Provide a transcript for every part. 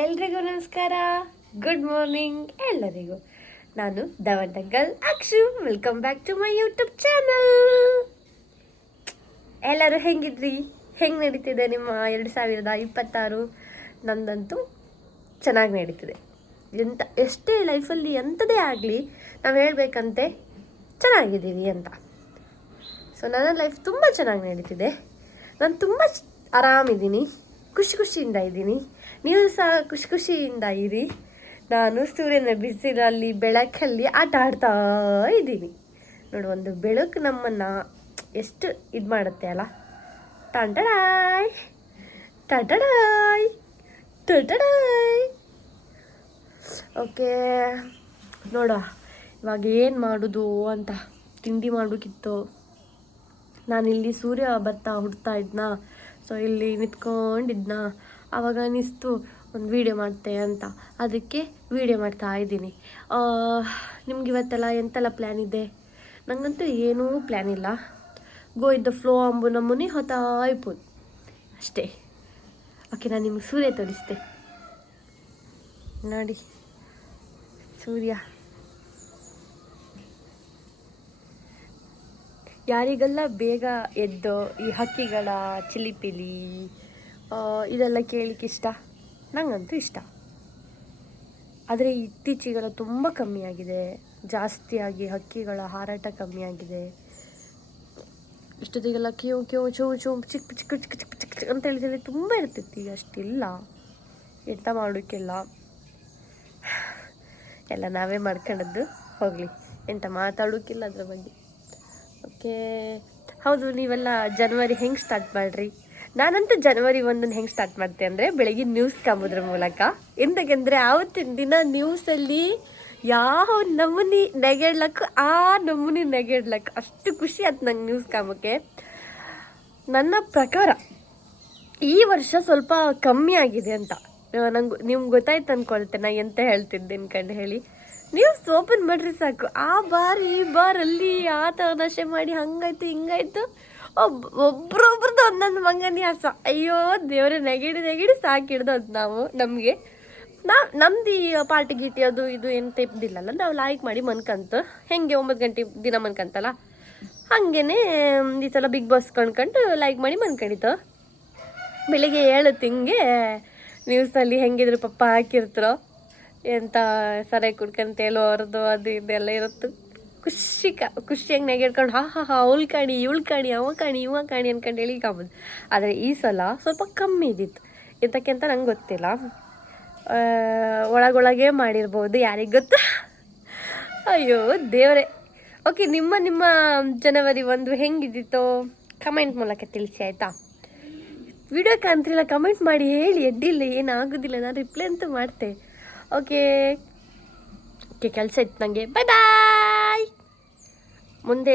ಎಲ್ರಿಗೂ ನಮಸ್ಕಾರ, good morning ಎಲ್ಲರಿಗೂ. ನಾನು ದವಂಟಂಕಲ್ Akshu. Welcome back to my YouTube channel. ಎಲ್ಲರೂ ಹೆಂಗಿದ್ರಿ? ಹೆಂಗೆ ನಡೀತಿದೆ ನಿಮ್ಮ 2026? ನಂದಂತೂ ಚೆನ್ನಾಗಿ ನಡೀತಿದೆ. ಎಷ್ಟೇ ಲೈಫಲ್ಲಿ ಎಂಥದೇ ಆಗಲಿ ನಾವು ಹೇಳಬೇಕಂತೆ ಚೆನ್ನಾಗಿದ್ದೀವಿ ಅಂತ. ಸೊ ನನ್ನ ಲೈಫ್ ತುಂಬ ಚೆನ್ನಾಗಿ ನಡೀತಿದೆ. ನಾನು ತುಂಬ ಆರಾಮಿದ್ದೀನಿ, ಖುಷಿಯಿಂದ ಇದ್ದೀನಿ. ನೀವು ಸಹ ಖುಷಿಯಿಂದ ಇರಿ. ನಾನು ಸೂರ್ಯನ ಬಿಸಿಲಲ್ಲಿ ಬೆಳಕಲ್ಲಿ ಆಟ ಆಡ್ತಾ ಇದ್ದೀನಿ. ನೋಡಿ, ಒಂದು ಬೆಳಕು ನಮ್ಮನ್ನು ಎಷ್ಟು ಇದು ಮಾಡುತ್ತೆ ಅಲ್ಲ. ಟಂಟಡಾಯ್ ಟಂಟಡಾಯ್ ಟಂಟಡಾಯ್. ಓಕೆ, ನೋಡ ಇವಾಗ ಏನು ಮಾಡೋದು ಅಂತ ತಿಂಡಿ ಮಾಡಬೇಕಿತ್ತು. ನಾನಿಲ್ಲಿ ಸೂರ್ಯ ಹುಡ್ತಾ ಇದ್ನ. ಸೊ ಇಲ್ಲಿ ನಿಂತ್ಕೊಂಡಿದ್ನ. ಆವಾಗ ಅನಿಸ್ತು ಒಂದು ವೀಡಿಯೋ ಮಾಡ್ತೆ ಅಂತ. ಅದಕ್ಕೆ ವೀಡಿಯೋ ಮಾಡ್ತಾ ಇದ್ದೀನಿ. ನಿಮ್ಗೆ ಇವತ್ತೆಲ್ಲ ಎಂತೆಲ್ಲ ಪ್ಲ್ಯಾನ್ ಇದೆ? ನನಗಂತೂ ಏನೂ ಪ್ಲ್ಯಾನ್ ಇಲ್ಲ. ಗೋ ಇದ್ದ ಫ್ಲೋ ಅಂಬು ನಮ್ಮನೆ ಹೊತ್ತಾ ಇಪ್ಪೋದು ಅಷ್ಟೇ. ಓಕೆ, ನಾನು ನಿಮ್ಗೆ ಸೂರ್ಯ ತೋರಿಸ್ತೆ ನೋಡಿ. ಸೂರ್ಯ ಯಾರಿಗೆಲ್ಲ ಬೇಗ ಎದ್ದು ಈ ಹಕ್ಕಿಗಳ ಚಿಲಿಪಿಲಿ ಇದೆಲ್ಲ ಕೇಳಲಿಕ್ಕೆ ಇಷ್ಟ, ನಂಗಂತೂ ಇಷ್ಟ. ಆದರೆ ಇತ್ತೀಚೆಗೆಲ್ಲ ತುಂಬ ಕಮ್ಮಿಯಾಗಿದೆ, ಜಾಸ್ತಿಯಾಗಿ ಹಕ್ಕಿಗಳ ಹಾರಾಟ ಕಮ್ಮಿಯಾಗಿದೆ. ಇಷ್ಟೊತ್ತಿಗೆಲ್ಲ ಕ್ಯೂ ಕ್ಯೂ ಚೂ ಚೂ ಚಿಕ್ಕ ಚಿಕ್ಕ ಚಿಕ್ಕ ಚಿಕ್ಕ ಚಿಕ್ಕ ಚಿಕ್ಕ ಅಂತ ಹೇಳಿದ್ರೆ ತುಂಬ ಇರ್ತಿತ್ತು. ಈಗ ಅಷ್ಟಿಲ್ಲ, ಎಂತ ಮಾಡೋಕ್ಕೆಲ್ಲ ಎಲ್ಲ ನಾವೇ ಮಾಡ್ಕೊಂಡದ್ದು. ಹೋಗಲಿ, ಎಂತ ಮಾತಾಡೋಕ್ಕಿಲ್ಲ ಅದ್ರ ಬಗ್ಗೆ. ಓಕೆ, ಹೌದು, ನೀವೆಲ್ಲ ಜನವರಿ ಹೆಂಗೆ ಸ್ಟಾರ್ಟ್ ಮಾಡ್ರಿ? ನಾನಂತೂ ಜನವರಿ 1 ಹೆಂಗೆ ಸ್ಟಾರ್ಟ್ ಮಾಡ್ತೆ ಅಂದರೆ ಬೆಳಗ್ಗೆ ನ್ಯೂಸ್ ಕಾಂಬೋದ್ರ ಮೂಲಕ. ಎಂತಕ್ಕೆಂದರೆ ಆವತ್ತಿನ ದಿನ ನ್ಯೂಸಲ್ಲಿ ಯಾವ ನಮೂನಿ ನೆಗೆಡ್ಲಕ್ಕೆ ನೆಗೆಡ್ಲಕ್ಕೆ ಅಷ್ಟು ಖುಷಿ ಆಯ್ತು ನಂಗೆ ನ್ಯೂಸ್ ಕಾಂಬೋಕ್ಕೆ. ನನ್ನ ಪ್ರಕಾರ ಈ ವರ್ಷ ಸ್ವಲ್ಪ ಕಮ್ಮಿ ಆಗಿದೆ ಅಂತ ನಿಮ್ಗೆ ಗೊತ್ತಾಯ್ತು ಅಂದ್ಕೊಳ್ತೆ. ನಾನು ಎಂತ ಹೇಳ್ತಿದ್ದೇನೆ ಕಂಡು ಹೇಳಿ. ನ್ಯೂಸ್ ಓಪನ್ ಮಾಡಿರಿ ಸಾಕು, ಆ ಬಾರ್ ಈ ಬಾರ್ ಅಲ್ಲಿ ಆ ಥರ ನಶೆ ಮಾಡಿ ಹಂಗಾಯ್ತು ಹಿಂಗಾಯ್ತು. ಒಬ್ರೊಬ್ರದ್ದು ಒಂದೊಂದು ಮಂಗನ್ಯಾಸ. ಅಯ್ಯೋ ದೇವರೇ, ನೆಗಡಿ ಸಾಕಿಡ್ದು ಅದು ನಮಗೆ ನಮ್ದು ಈ ಪಾರ್ಟಿ ಗೀಟಿ ಅದು ಇದು ಎಂತ ಇದ್ದಿಲ್ಲಲ್ಲ. ನಾವು ಲೈಕ್ ಮಾಡಿ ಮನ್ಕಂತು ಹೆಂಗೆ 9 ಗಂಟೆ ದಿನ ಮನ್ಕಂತಲ್ಲ, ಹಾಗೇನೆ ಈ ಸಲ ಬಿಗ್ ಬಾಸ್ ಕಣ್ಕೊಂಡು ಲೈಕ್ ಮಾಡಿ ಮನ್ಕೊಂಡಿತ್ತು. ಬೆಳಿಗ್ಗೆ 7 ತಿಂಗೆ ನ್ಯೂಸಲ್ಲಿ ಹೆಂಗಿದ್ರು ಪಪ್ಪ ಹಾಕಿರ್ತಾರೋ ಎಂತ ಸರಿಯಾಗಿ ಕುಡ್ಕೊಂತ ಎಲ್ಲೋರ್ದು ಅದು ಇದೆಲ್ಲ ಇರುತ್ತೆ. ಖುಷಿಯಾಗಿ ನೆಗೆಡ್ಕೊಂಡು ಹಾ ಅವಳು ಕಾಣಿ ಇವಳು ಕಾಣಿ ಅವ ಕಾಣಿ ಇವ ಕಾಣಿ ಅನ್ಕೊಂಡು ಹೇಳಿಕಾಬೋದು. ಆದರೆ ಈ ಸಲ ಸ್ವಲ್ಪ ಕಮ್ಮಿ ಇದ್ದಿತ್ತು. ಎಂತಕ್ಕೆ ಅಂತ ನಂಗೆ ಗೊತ್ತಿಲ್ಲ. ಒಳಗೊಳಗೆ ಮಾಡಿರ್ಬೋದು, ಯಾರಿಗೆ ಗೊತ್ತು. ಅಯ್ಯೋ ದೇವರೇ. ಓಕೆ, ನಿಮ್ಮ ಜನವರಿ 1 ಹೆಂಗಿದ್ದಿತ್ತೋ ಕಮೆಂಟ್ ಮೂಲಕ ತಿಳಿಸಿ ಆಯಿತಾ? ವಿಡಿಯೋ ಕಾಣ್ತಿಲ್ಲ, ಕಮೆಂಟ್ ಮಾಡಿ ಹೇಳಿ. ಎಡ್ಡಿಲ್ಲ, ಏನಾಗೋದಿಲ್ಲ, ನಾನು ರಿಪ್ಲೈ ಅಂತೂ ಮಾಡ್ತೆ. ಓಕೆ, ಕೆಲಸ ಇತ್ತು ನನಗೆ. ಬಾಯ್. ಮುಂದೆ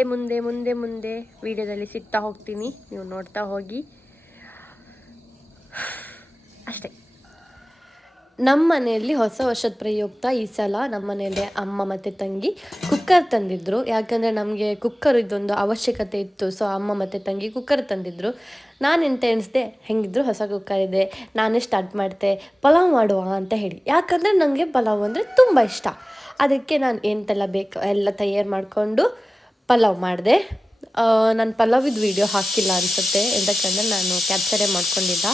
ವಿಡಿಯೋದಲ್ಲಿ ಸಿಗ್ತಾ ಹೋಗ್ತೀನಿ, ನೀವು ನೋಡ್ತಾ ಹೋಗಿ ಅಷ್ಟೇ. ನಮ್ಮ ಮನೆಯಲ್ಲಿ ಹೊಸ ವರ್ಷದ ಪ್ರಯುಕ್ತ ಈ ಸಲ ನಮ್ಮ ಮನೆಯಲ್ಲಿ ಅಮ್ಮ ಮತ್ತು ತಂಗಿ ಕುಕ್ಕರ್ ತಂದಿದ್ರು. ಯಾಕಂದರೆ ನಮಗೆ ಕುಕ್ಕರ್ ಇದೊಂದು ಅವಶ್ಯಕತೆ ಇತ್ತು. ಸೊ ಅಮ್ಮ ಮತ್ತು ತಂಗಿ ಕುಕ್ಕರ್ ತಂದಿದ್ರು. ನಾನೆಂತ ಎಣಿಸ್ದೆ, ಹೆಂಗಿದ್ರು ಹೊಸ ಕುಕ್ಕರ್ ಇದೆ, ನಾನೇ ಸ್ಟಾರ್ಟ್ ಮಾಡ್ತೆ ಪಲಾವ್ ಮಾಡುವ ಅಂತ ಹೇಳಿ. ಯಾಕಂದರೆ ನನಗೆ ಪಲಾವ್ ಅಂದರೆ ತುಂಬ ಇಷ್ಟ. ಅದಕ್ಕೆ ನಾನು ಎಂತೆಲ್ಲ ಬೇಕು ಎಲ್ಲ ತಯಾರು ಮಾಡಿಕೊಂಡು ಪಲಾವ್ ಮಾಡಿದೆ. ನಾನು ಪಲಾವಿದ ವಿಡಿಯೋ ಹಾಕಿಲ್ಲ ಅನಿಸುತ್ತೆ, ಎಂತಕ್ಕಂದರೆ ನಾನು ಕ್ಯಾಪ್ಚರೇ ಮಾಡ್ಕೊಂಡಿದ್ದ.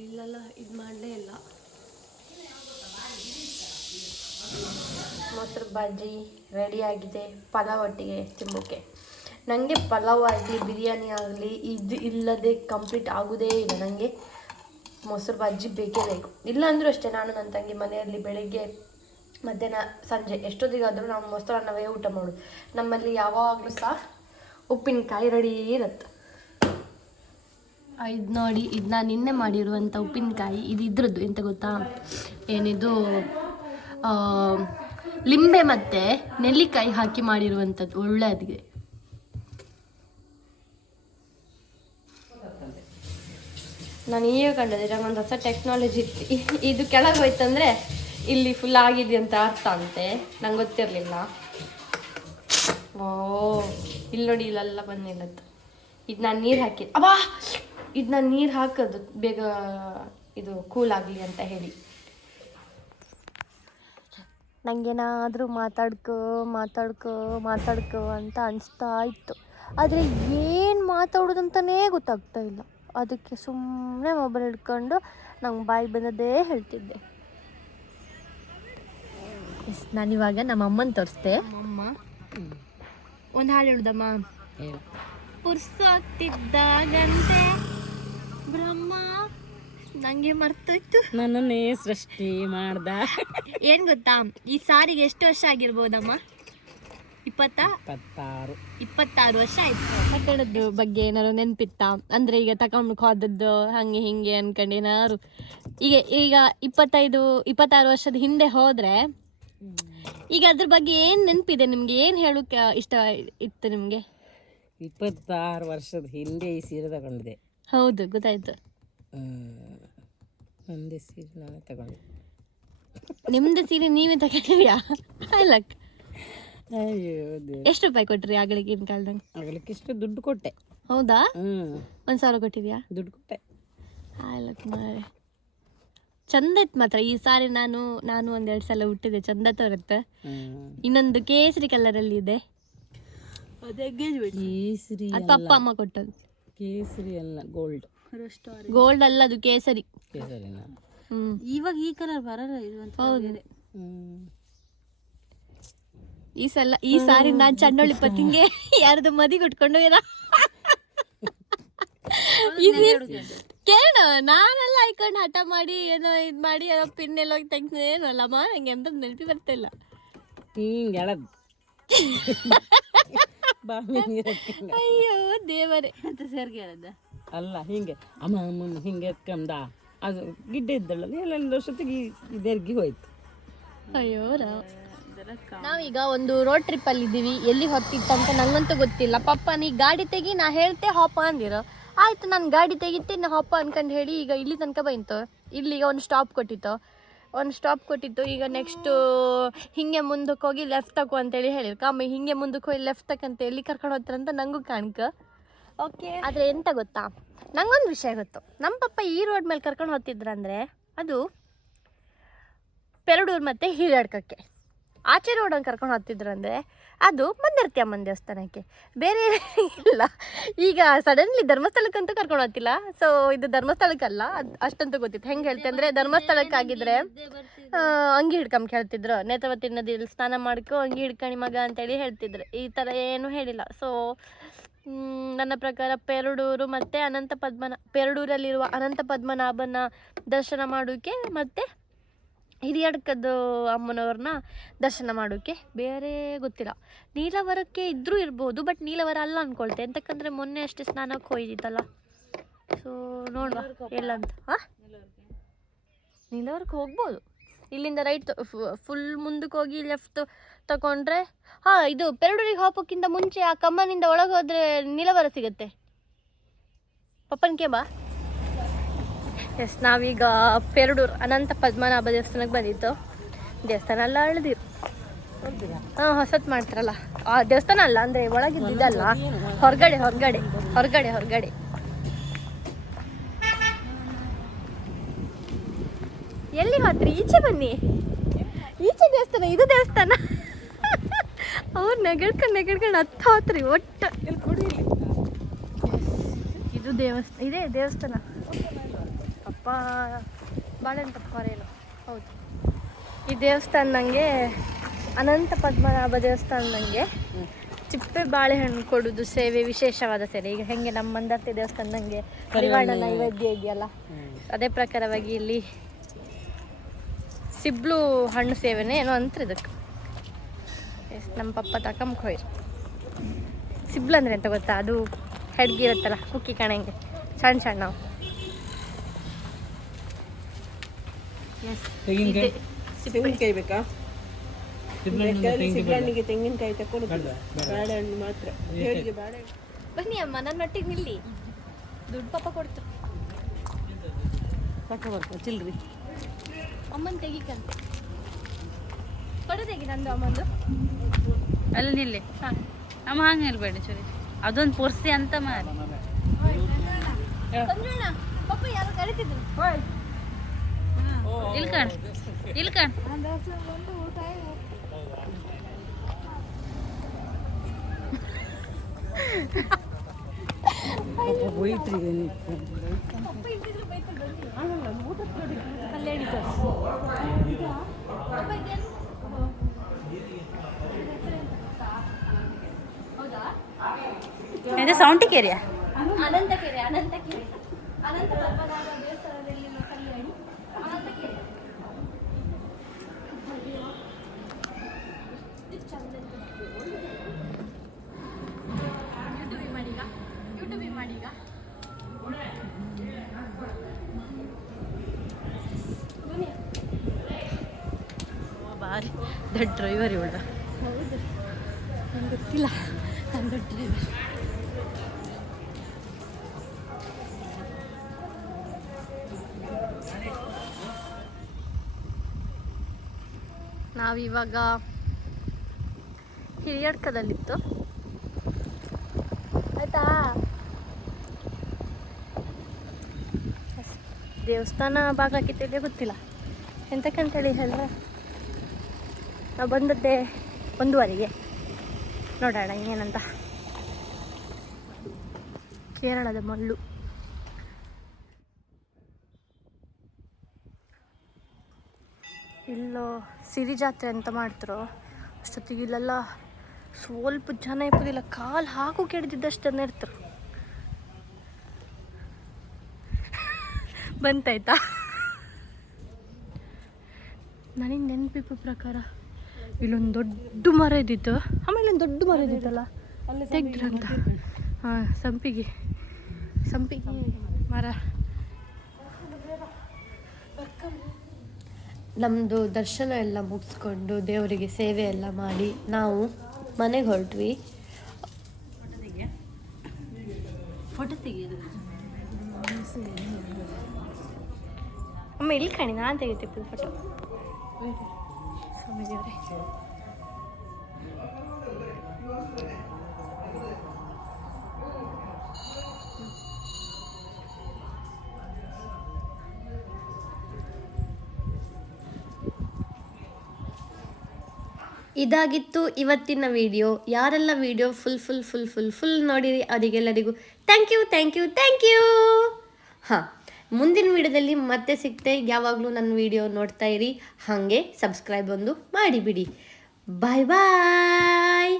ಇಲ್ಲೆಲ್ಲ ಇದು ಮಾಡಲೇ ಇಲ್ಲ. ಮೊಸರು ಬಜ್ಜಿ ರೆಡಿ ಆಗಿದೆ ಪಲಾವ್ ಒಟ್ಟಿಗೆ ತಿಂಬೋಕ್ಕೆ. ನನಗೆ ಪಲಾವ್ ಆಗಲಿ ಬಿರಿಯಾನಿ ಆಗಲಿ ಇದು ಇಲ್ಲದೆ ಕಂಪ್ಲೀಟ್ ಆಗೋದೇ ಇಲ್ಲ. ನನಗೆ ಮೊಸರು ಬಜ್ಜಿ ಬೇಕೇ ಬೇಕು. ಇಲ್ಲ ಅಂದರೂ ಅಷ್ಟೇ, ನಾನು ನನ್ನ ತಂಗಿ ಮನೆಯಲ್ಲಿ ಬೆಳಗ್ಗೆ ಮಧ್ಯಾಹ್ನ ಸಂಜೆ ಎಷ್ಟೊತ್ತಿಗಾದರೂ ನಾವು ಮೊಸರನ್ನವೇ ಊಟ ಮಾಡೋದು. ನಮ್ಮಲ್ಲಿ ಯಾವಾಗಲೂ ಸಹ ಉಪ್ಪಿನಕಾಯಿ ರೆಡಿ ಇರುತ್ತೆ. ಇದು ನೋಡಿ, ಇದು ನಾನು ನಿನ್ನೆ ಮಾಡಿರುವಂಥ ಉಪ್ಪಿನಕಾಯಿ. ಇದು ಇದ್ರದ್ದು ಎಂತ ಗೊತ್ತಾ, ಏನಿದು ಲಿಂಬೆ ಮತ್ತು ನೆಲ್ಲಿಕಾಯಿ ಹಾಕಿ ಮಾಡಿರುವಂಥದ್ದು. ಒಳ್ಳೆಯದಿದೆ. ನಾನು ಈಗ ಕಂಡದೆ ನಂಗೊಂದು ಹೊಸ ಟೆಕ್ನಾಲಜಿ ಇತ್ತು. ಇದು ಕೆಳಗೆ ಹೋಯ್ತಂದರೆ ಇಲ್ಲಿ ಫುಲ್ ಆಗಿದೆ ಅಂತ ಅರ್ಥ ಅಂತೆ, ನಂಗೆ ಗೊತ್ತಿರಲಿಲ್ಲ. ಓ ಇಲ್ಲಿ ನೋಡಿ ಇಲ್ಲೆಲ್ಲ ಬಂದಿಲ್ಲತ್ತು. ಇದು ನಾನು ನೀರು ಹಾಕಿ ಅಬ್ಬಾ ಇದು ನಾನು ನೀರು ಹಾಕೋದು ಬೇಗ ಇದು ಕೂಲ್ ಆಗಲಿ ಅಂತ ಹೇಳಿ. ನನಗೇನಾದರೂ ಮಾತಾಡ್ಕೋ ಅಂತ ಅನಿಸ್ತಾ ಇತ್ತು. ಆದರೆ ಏನು ಮಾತಾಡೋದಂತಲೇ ಗೊತ್ತಾಗ್ತಾ ಇಲ್ಲ. ಅದಕ್ಕೆ ಸುಮ್ಮನೆ ಮೊಬೈಲ್ ಹಿಡ್ಕೊಂಡು ನಂಗೆ ಬಾಯಿ ಬಂದದೇ ಹೇಳ್ತಿದ್ದೆ. ನಾನಿವಾಗ ನಮ್ಮ ಅಮ್ಮನ ತೋರಿಸ್ದೆ. ಅಮ್ಮ ಒಂದು ಹಾಡು ಹೇಳುದಮ್ಮ. ಪುರ್ಸೊತ್ತಿದ್ದಾಗಂತೆ ಬ್ರಹ್ಮ ನಂಗೆ ಮರ್ತೋಯ್ತು. ನನ್ನನ್ನೇ ಸೃಷ್ಟಿ ಮಾಡ್ದ. ಏನ್ ಗೊತ್ತಾ, ಈ ಸಾರಿಗೆ ಎಷ್ಟು ವರ್ಷ ಆಗಿರ್ಬೋದಮ್ಮ? 26 ವರ್ಷ ಆಯ್ತು. ಕಟ್ಟಡದ ಬಗ್ಗೆ ಏನಾದ್ರು ನೆನಪಿತ್ತಾ? ಅಂದ್ರೆ ಈಗ ತಗೊಂಡು ಹೋದದ್ದು ಹಂಗೆ ಹಿಂಗೆ ಅನ್ಕೊಂಡು ಏನಾದ್ರು ಈಗ 26 ವರ್ಷದ ಹಿಂದೆ ಹೋದ್ರೆ ಈಗ ಅದ್ರ ಬಗ್ಗೆ ಏನ್ ನೆನಪಿದೆ ನಿಮ್ಗೆ? ಏನ್ ಹೇಳೋಕೆ ಇಷ್ಟ ಇತ್ತು ನಿಮ್ಗೆ? 26 ವರ್ಷದ ಹಿಂದೆ ಈ ಸೀರೆ ತಗೊಂಡಿದೆ. ಹೌದು, ಗೊತ್ತಾಯ್ತು. ನಂದೇ ಸೀರೆ ನಾನೇ ತಗೊಂಡೆ. ನಿಮ್ದು ಸೀರೆ ನೀವೇ ತಗೊಂಡಿದ್ಯಾ? ಅಲ್ಲಕ್ಕ. ಅಯ್ಯೋ, ಎಷ್ಟು ರೂಪಾಯಿ ಕೊಟ್ರಿ ಆಗ್ಲಿಕ್ಕಿನ ಕಾಲದಂಗೆ? ಆಗ್ಲಿಕ್ಕೆ ಇಷ್ಟು ದುಡ್ಡು ಕೊಟ್ಟೆ. ಹೌದಾ? 1,000 ಕೊಟ್ಟಿದ್ಯಾ? ದುಡ್ಡು ಕೊಟ್ಟೆ. ಆಯ್ಲಕ್ಕ ಮಾರೆ, ಚಂದ ಇತ್ತು ಮಾತ್ರ ಈ ಸಾರಿ. ನಾನು 1-2 ಸಲ ಹುಟ್ಟಿದೆ, ಚಂದ ತೋರುತ್ತೆ. ಇನ್ನೊಂದು ಕೇಸರಿ ಕಲರ್ ಅಲ್ಲಿ ಇದೆ. ಕೇಸರಿ ಅದು ಅಪ್ಪ ಅಮ್ಮ ಕೊಟ್ಟದ್ದು. ಕೇಸರಿ ಅಲ್ಲ, ಗೋಲ್ಡ್ ಅಲ್ಲ, ಅದು ಕೇಸರಿ. ಕೇಸರಿನ ಇವಾಗ ಈ ಕಲರ್ ಬರಲ್ಲ. ಹೌದು, ಈ ಸಾರಿ ನಾನು ಚಂಡೋಳಿ ಪತ್ತಿಂಗೆ ಯಾರ್ದು ಮದಿ ಕೊಟ್ಕೊಂಡು ಕೇಳ ನಾನೆಲ್ಲ ಹಾಕೊಂಡು ಹಠ ಮಾಡಿ ಏನೋ ಇದು ಮಾಡಿ ಏನೋ ಪಿನ್ ಎಲ್ಲ ತೆಗ್ದು ಅಲ್ಲಮ್ಮ ನಂಗೆ ಎಂತ ನೆನಪಿ ಬರ್ತಿಲ್ಲ. ಅಯ್ಯೋ ದೇವರೇ ಅಂತ ಸೇರ್ಗೆ ಹೇಳದ ಅಲ್ಲ, ಹಿಂಗೆ ಅಮ್ಮ ಹಿಂಗೆ ಎತ್ಕೊಂಡ ಅದು ಗಿಡ್ಡ ಇದ್ದಲ್ಲ, ಎಲ್ಲೊಂದು ವರ್ಷತ್ತಿಗೆ ಇದೆರ್ಗಿ ಹೋಯ್ತು. ಅಯ್ಯೋ ನಾವೀಗ ಒಂದು ರೋಡ್ ಟ್ರಿಪ್ ಅಲ್ಲಿ ಇದ್ದೀವಿ. ಎಲ್ಲಿ ಹೊತ್ತಿತ್ತಂತ ನಂಗಂತೂ ಗೊತ್ತಿಲ್ಲ. ಪಪ್ಪ ನೀ ಗಾಡಿ ತೆಗಿ, ನಾ ಹೇಳ್ತೆ ಹಾಪ ಅಂದಿರೋ. ಆಯ್ತು, ನಾನು ಗಾಡಿ ತೆಗಿತೆ ನಾ ಹಾಪ ಅನ್ಕೊಂಡು ಹೇಳಿ ಈಗ ಇಲ್ಲಿ ತನಕ ಬಂತು. ಇಲ್ಲಿಗ ಒಂದು ಸ್ಟಾಪ್ ಕೊಟ್ಟಿತ್ತು. ಈಗ ನೆಕ್ಸ್ಟು ಹಿಂಗೆ ಮುಂದಕ್ಕೆ ಹೋಗಿ ಲೆಫ್ಟ್ ತಗೋ ಅಂತೇಳಿ ಹೇಳಿರು. ಕಾಮಿ ಹಿಂಗೆ ಮುಂದಕ್ಕೆ ಹೋಗಿ ಲೆಫ್ಟ್ ತಕ್ಕಂತ ಎಲ್ಲಿ ಕರ್ಕೊಂಡು ಹೋಗ್ತಾರಂತ ನಂಗೂ ಕಾಣ್ಕ. ಓಕೆ, ಆದರೆ ಎಂತ ಗೊತ್ತಾ, ನಂಗೊಂದು ವಿಷಯ ಗೊತ್ತು. ನಮ್ಮ ಪಪ್ಪ ಈ ರೋಡ್ ಮೇಲೆ ಕರ್ಕೊಂಡು ಹೋಗ್ತಿದ್ರಂದರೆ ಅದು ಪೆರಡೂರು ಮತ್ತು ಹಿರಿಯಡ್ಕಕ್ಕೆ. ಆಚೆ ರೋಡನ್ನು ಕರ್ಕೊಂಡು ಹೋಗ್ತಿದ್ರು ಅಂದರೆ ಅದು ಮಂದರ್ತಿ ಅಮ್ಮನ ದೇವಸ್ಥಾನಕ್ಕೆ, ಬೇರೆ ಇಲ್ಲ. ಈಗ ಸಡನ್ಲಿ ಧರ್ಮಸ್ಥಳಕ್ಕಂತೂ ಕರ್ಕೊಂಡು ಹೋಗ್ತಿಲ್ಲ. ಸೊ ಇದು ಧರ್ಮಸ್ಥಳಕ್ಕಲ್ಲ, ಅದು ಅಷ್ಟಂತೂ ಗೊತ್ತಿತ್ತು. ಹೆಂಗೆ ಹೇಳ್ತೆ ಅಂದರೆ, ಧರ್ಮಸ್ಥಳಕ್ಕಾಗಿದ್ದರೆ ಅಂಗಿ ಹಿಡ್ಕೊಂಡ್ ಹೇಳ್ತಿದ್ರು. ನೇತ್ರಾವತಿ ನದಿಯಲ್ಲಿ ಸ್ನಾನ ಮಾಡ್ಕೊ ಅಂಗಿ ಹಿಡ್ಕಣಿ ಮಗ ಅಂತೇಳಿ ಹೇಳ್ತಿದ್ರು. ಈ ಥರ ಏನೂ ಹೇಳಿಲ್ಲ. ಸೊ ನನ್ನ ಪ್ರಕಾರ ಪೆರಡೂರು ಮತ್ತು ಪೆರಡೂರಲ್ಲಿರುವ ಅನಂತ ಪದ್ಮನಾಭನ ದರ್ಶನ ಮಾಡೋಕ್ಕೆ ಮತ್ತು ಹಿರಿಯಡ್ಕದ್ದು ಅಮ್ಮನವ್ರನ್ನ ದರ್ಶನ ಮಾಡೋಕ್ಕೆ ಬೇರೆ ಗೊತ್ತಿಲ್ಲ. ನೀಲವರಕ್ಕೆ ಇದ್ರೂ ಇರ್ಬೋದು, ಬಟ್ ನೀಲವರ ಅಲ್ಲ ಅಂದ್ಕೊಳ್ತೆ. ಎಂತಕ್ಕಂದರೆ ಮೊನ್ನೆ ಅಷ್ಟೇ ಸ್ನಾನಕ್ಕೆ ಹೋಗಿದ್ದಿತ್ತಲ್ಲ. ಸೊ ನೋಡುವ ಎಲ್ಲಂತ. ನೀಲವರಕ್ಕೆ ಹೋಗ್ಬೋದು. ಇಲ್ಲಿಂದ ರೈಟ್ ಫುಲ್ ಮುಂದಕ್ಕೆ ಹೋಗಿ ಲೆಫ್ಟ್ ತಗೊಂಡ್ರೆ ಇದು ಪೆರಡೂರಿಗೆ ಹೋಗೋಕ್ಕಿಂತ ಮುಂಚೆ ಆ ಕಮ್ಮನಿಂದ ಒಳಗೆ ಹೋದರೆ ನೀಲವರ ಸಿಗುತ್ತೆ. ಪಪ್ಪನಿಗೆ ಬಾ. ಎಸ್, ನಾವೀಗ ಪೆರಡೂರು ಅನಂತ ಪದ್ಮನಾಭ ದೇವಸ್ಥಾನಕ್ಕೆ ಬಂದಿತ್ತು. ದೇವಸ್ಥಾನ ಎಲ್ಲ ಅಳ್ದಿರು. ಹೊಸತ್ ಮಾಡ್ತಾರಲ್ಲ ಆ ದೇವಸ್ಥಾನ ಅಲ್ಲ, ಅಂದರೆ ಒಳಗಿದ್ದಲ್ಲ, ಹೊರಗಡೆ. ಎಲ್ಲಿ ಮಾತ್ರ ಈಚೆ ಬನ್ನಿ. ಈಚೆ ದೇವಸ್ಥಾನ, ಇದು ದೇವಸ್ಥಾನ. ಅವ್ರು ನೆಗಡ್ಕೊಂಡು ಹತ್ರಿ ಒಟ್ಟು. ಇದು ದೇವಸ್ಥಾನ. ಅಪ್ಪ ಬಾಳೆಹಣ್ಣು ತಪ್ಪರೇನು. ಹೌದು, ಈ ದೇವಸ್ಥಾನ ನನಗೆ ಅನಂತ ಪದ್ಮನಾಭ ದೇವಸ್ಥಾನ ನನಗೆ ಚಿಪ್ಪೆ ಬಾಳೆಹಣ್ಣು ಕೊಡೋದು ಸೇವೆ ವಿಶೇಷವಾದ ಸೇವೆ. ಈಗ ಹೆಂಗೆ ನಮ್ಮ ಮಂದರ್ತಿ ದೇವಸ್ಥಾನ ನನಗೆ ಪರಿವಾರ ನೈವೇದ್ಯ ಇದೆಯಲ್ಲ, ಅದೇ ಪ್ರಕಾರವಾಗಿ ಇಲ್ಲಿ ಸಿಬ್ಲು ಹಣ್ಣು ಸೇವೆನೇ ಏನೋ ಅಂತಾರೆ ಇದಕ್ಕೆ. ನಮ್ಮ ಪಪ್ಪ ತಕೊಂಬ ಹೋಯ್ರು. ಸಿಬ್ಲು ಅಂದರೆ ಅಂತ ಗೊತ್ತಾ? ಅದು ಹೆಡ್ಗೆ ಇರುತ್ತಲ್ಲ, ಕುಕ್ಕಿ ಕಾಣಂಗೆ ಸಣ್ಣ ನಾವು. ತೆಂಗಿನಕಾಯಿ ಬೇಕಾ? ಸಿಬ್ಲಣ್ಣಿಗೆ ತೆಂಗಿನಕಾಯಿ ತಕೊಂಡು ಬಾಳೆಹಣ್ಣು ಮಾತ್ರ. ಬನ್ನಿ ಅಮ್ಮ, ನನ್ನ ಒಟ್ಟಿಗೆ ನಿಲ್ಲಿ. ದುಡ್ಡು ಪಪ್ಪ ಕೊಡ್ತಾರೆ. ತಗೊಬರ್ತಾರೆ ಚಿಲ್ರಿ. ಅಮ್ಮನ ತೆಗಿಕಂತೆ ಕೊಡೋದೇಗಿ ನಂದು ಅಮ್ಮಂದು. ಅಲ್ಲಿ ನಿಲ್ಲಿ. ಹಾಂ ಅಮ್ಮ ಹಂಗೆ ಹೇಳ್ಬೇಡಿ ಚೂರಿ ಅದೊಂದು ಪೊರ್ಸಿ ಅಂತ ಮಾರಿ ಇಲ್ಕಣ್ ಇಲ್ಕಣ್ ಹೋಯ್ತ್ರಿ ಇದು ಸೌಂಟಿ ಕೇರಿಯಾ ಅನಂತಕೆರೆ ಅನಂತ ಪದ್ಮನಾಭ ದೇವಸ್ಥಾನದಲ್ಲಿ ಕಲ್ಯಾಣಿ ಅನಂತಕೆರೆ. ಯೂಟ್ಯೂಬ್ ಮಾಡೀಗ ಭಾರಿ ದೊಡ್ಡ ಡ್ರೈವರ್ ಇವಳ ಹೌದು ನಂಗೆ ಗೊತ್ತಿಲ್ಲ ನಾನು ದೊಡ್ಡ ಡ್ರೈವರ್. ನಾವಿವಾಗ ಹಿರಿಯಡ್ಕದಲ್ಲಿತ್ತು ಆಯ್ತಾ. ದೇವಸ್ಥಾನ ಭಾಗಕ್ಕಿತ್ತೇ ಗೊತ್ತಿಲ್ಲ ಎಂತಕ್ಕಂತೇಳಿ ಹೇಳಿದ್ರೆ ನಾವು ಬಂದದ್ದೇ 1:15 ನೋಡೋಣ ಏನಂತ. ಕೇರಳದ ಮಲ್ಲು ಇಲ್ಲೋ ಸಿರಿ ಜಾತ್ರೆ ಅಂತ ಮಾಡ್ತಾರೋ ಅಷ್ಟೊತ್ತಿಗೆ ಇಲ್ಲೆಲ್ಲ ಸ್ವಲ್ಪ ಜನ ಇಪ್ಪದಿಲ್ಲ, ಕಾಲು ಹಾಕು ಕೆಡ್ದಿದ್ದಷ್ಟು ಜನ ಇರ್ತಾರೆ. ಬಂತಾಯ್ತಾ ನನಗೆ ನೆನಪಿಪ್ಪ ಪ್ರಕಾರ ಇಲ್ಲೊಂದು ದೊಡ್ಡ ಮರ ಇದ್ದಿತ್ತು, ಆಮೇಲೆ ಒಂದು ದೊಡ್ಡ ಮರ ಇದ್ದಿತ್ತಲ್ಲ ತೆಗ್ದ್ರಂತ. ಹಾಂ ಸಂಪಿಗೆ ಮರ. ನಮ್ಮದು ದರ್ಶನ ಎಲ್ಲ ಮುಗಿಸ್ಕೊಂಡು ದೇವರಿಗೆ ಸೇವೆ ಎಲ್ಲ ಮಾಡಿ ನಾವು ಮನೆಗೆ ಹೊರಟ್ವಿ. ಫೋಟೋ ತೆಗೆಯೋದು ಅಮ್ಮ ಇಲ್ಲಿ ಕಾಣಿ, ನಾನು ತೆಗಿತಿಪ್ಪು ಫೋಟೋ. ಸ್ವಾಮಿ ದೇವರೇ ಇದಾಗಿತ್ತು ಇವತ್ತಿನ ವಿಡಿಯೋ. ಯಾರೆಲ್ಲ ವಿಡಿಯೋ ಫುಲ್ ನೋಡಿರಿ ಅವರಿಗೆಲ್ಲರಿಗೂ ಥ್ಯಾಂಕ್ ಯು. ಹಾಂ, ಮುಂದಿನ ವಿಡಿಯೋದಲ್ಲಿ ಮತ್ತೆ ಸಿಗ್ತೆ. ಯಾವಾಗಲೂ ನನ್ನ ವಿಡಿಯೋ ನೋಡ್ತಾ ಇರಿ, ಹಾಗೆ ಸಬ್ಸ್ಕ್ರೈಬ್ ಒಂದು ಮಾಡಿಬಿಡಿ. ಬಾಯ್.